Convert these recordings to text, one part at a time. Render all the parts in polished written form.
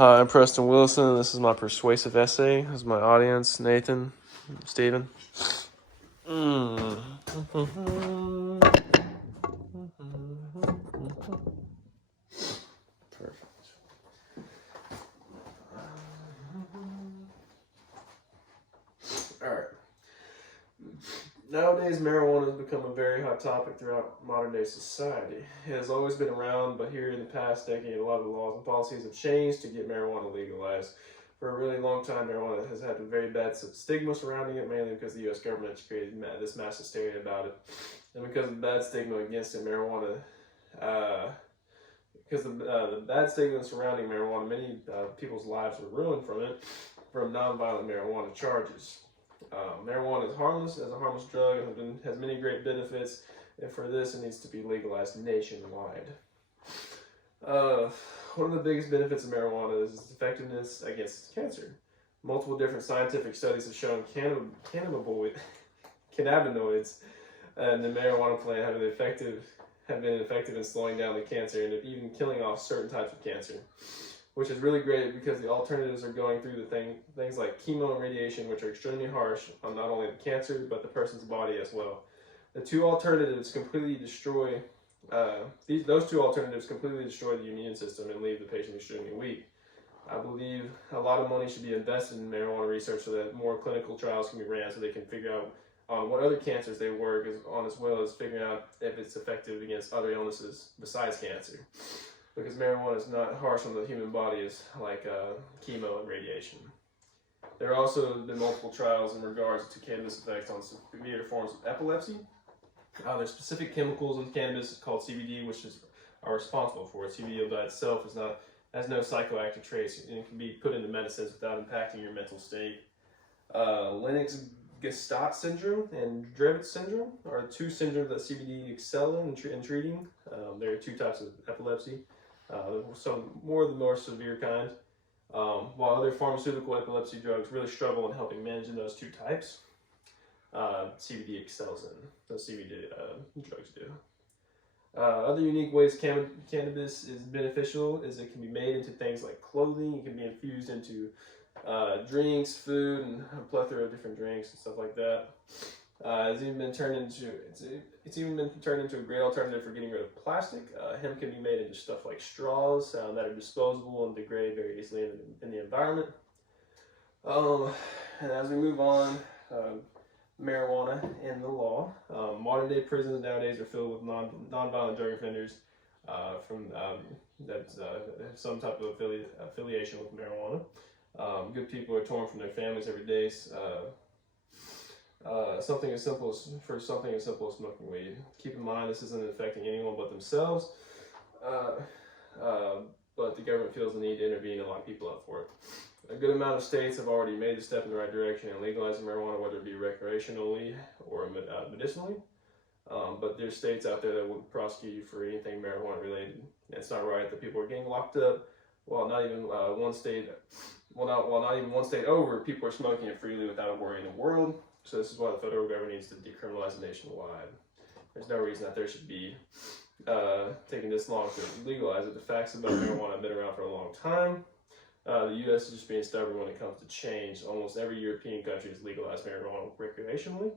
Hi, I'm Preston Wilson. This is my persuasive essay. This is my audience, Nathan, Stephen. Perfect. All right. Nowadays, marijuana has become a very hot topic throughout modern day society. It has always been around, but here in the past decade, a lot of the laws and policies have changed to get marijuana legalized. For a really long time, marijuana has had a very bad stigma surrounding it, mainly because the U.S. government has created this mass hysteria about it. And because of the bad stigma against it, because of the bad stigma surrounding marijuana, many people's lives were ruined from it, from nonviolent marijuana charges. Marijuana is harmless as a harmless drug and has many great benefits, and for this it needs to be legalized nationwide. One of the biggest benefits of marijuana is its effectiveness against cancer. Multiple different scientific studies have shown cannabinoids in the marijuana plant have been effective in slowing down the cancer and even killing off certain types of cancer, which is really great because the alternatives are going through things like chemo and radiation, which are extremely harsh on not only the cancer but the person's body as well. The two alternatives completely destroy those two alternatives completely destroy the immune system and leave the patient extremely weak. I believe a lot of money should be invested in marijuana research so that more clinical trials can be ran so they can figure out what other cancers they work on, as well as figuring out if it's effective against other illnesses besides cancer. Because marijuana is not harsh on the human body as like chemo and radiation. There have also been multiple trials in regards to cannabis effects on severe forms of epilepsy. There's specific chemicals in cannabis called CBD, which are responsible for it. CBD by itself has no psychoactive trace and it can be put into medicines without impacting your mental state. Lennox-Gastaut syndrome and Dravet syndrome are two syndromes that CBD excel in treating. There are two types of epilepsy. So more of the more severe kind, while other pharmaceutical epilepsy drugs really struggle in helping manage those two types. CBD excels in those CBD drugs do. Other unique ways cannabis is beneficial is it can be made into things like clothing. It can be infused into drinks, food, and a plethora of different drinks and stuff like that. It's even been turned into a great alternative for getting rid of plastic. Hemp can be made into stuff like straws that are disposable and degrade very easily in the environment. And as we move on, marijuana and the law. Modern day prisons nowadays are filled with non-violent drug offenders that have some type of affiliation with marijuana. Good people are torn from their families every day. Something as simple as smoking weed. Keep in mind this isn't affecting anyone but themselves, but the government feels the need to intervene and lock people up for it. A good amount of states have already made the step in the right direction in legalizing marijuana, whether it be recreationally or medicinally. But there's states out there that would prosecute you for anything marijuana related. It's not right that people are getting locked up while not even one state over, people are smoking it freely without a worry in the world. So this is why the federal government needs to decriminalize it nationwide. There's no reason that there should be taking this long to legalize it. The facts about marijuana have been around for a long time. The U.S. is just being stubborn when it comes to change. Almost every European country has legalized marijuana recreationally.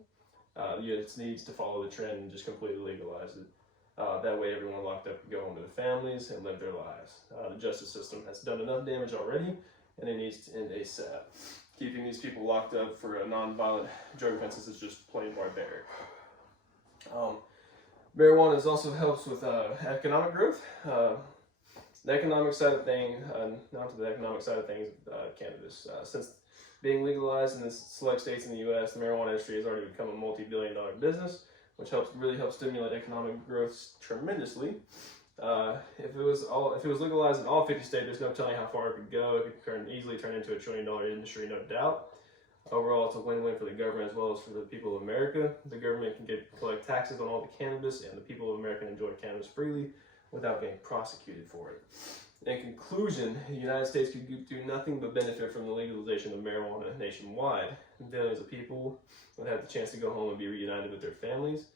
The U.S. needs to follow the trend and just completely legalize it. That way everyone locked up can go home to their families and live their lives. The justice system has done enough damage already, and it needs to end ASAP. Keeping these people locked up for non-violent drug offenses is just plain barbaric. Marijuana also helps with economic growth. The economic side of things, cannabis. Since being legalized in the select states in the U.S., the marijuana industry has already become a multi-billion-dollar business, which really helps stimulate economic growth tremendously. If it was legalized in all 50 states, there's no telling how far it could go. It could easily turn into a $1 trillion industry, no doubt. Overall, it's a win-win for the government as well as for the people of America. The government can collect taxes on all the cannabis, and the people of America can enjoy cannabis freely without getting prosecuted for it. In conclusion, the United States could do nothing but benefit from the legalization of marijuana nationwide. Billions of people would have the chance to go home and be reunited with their families.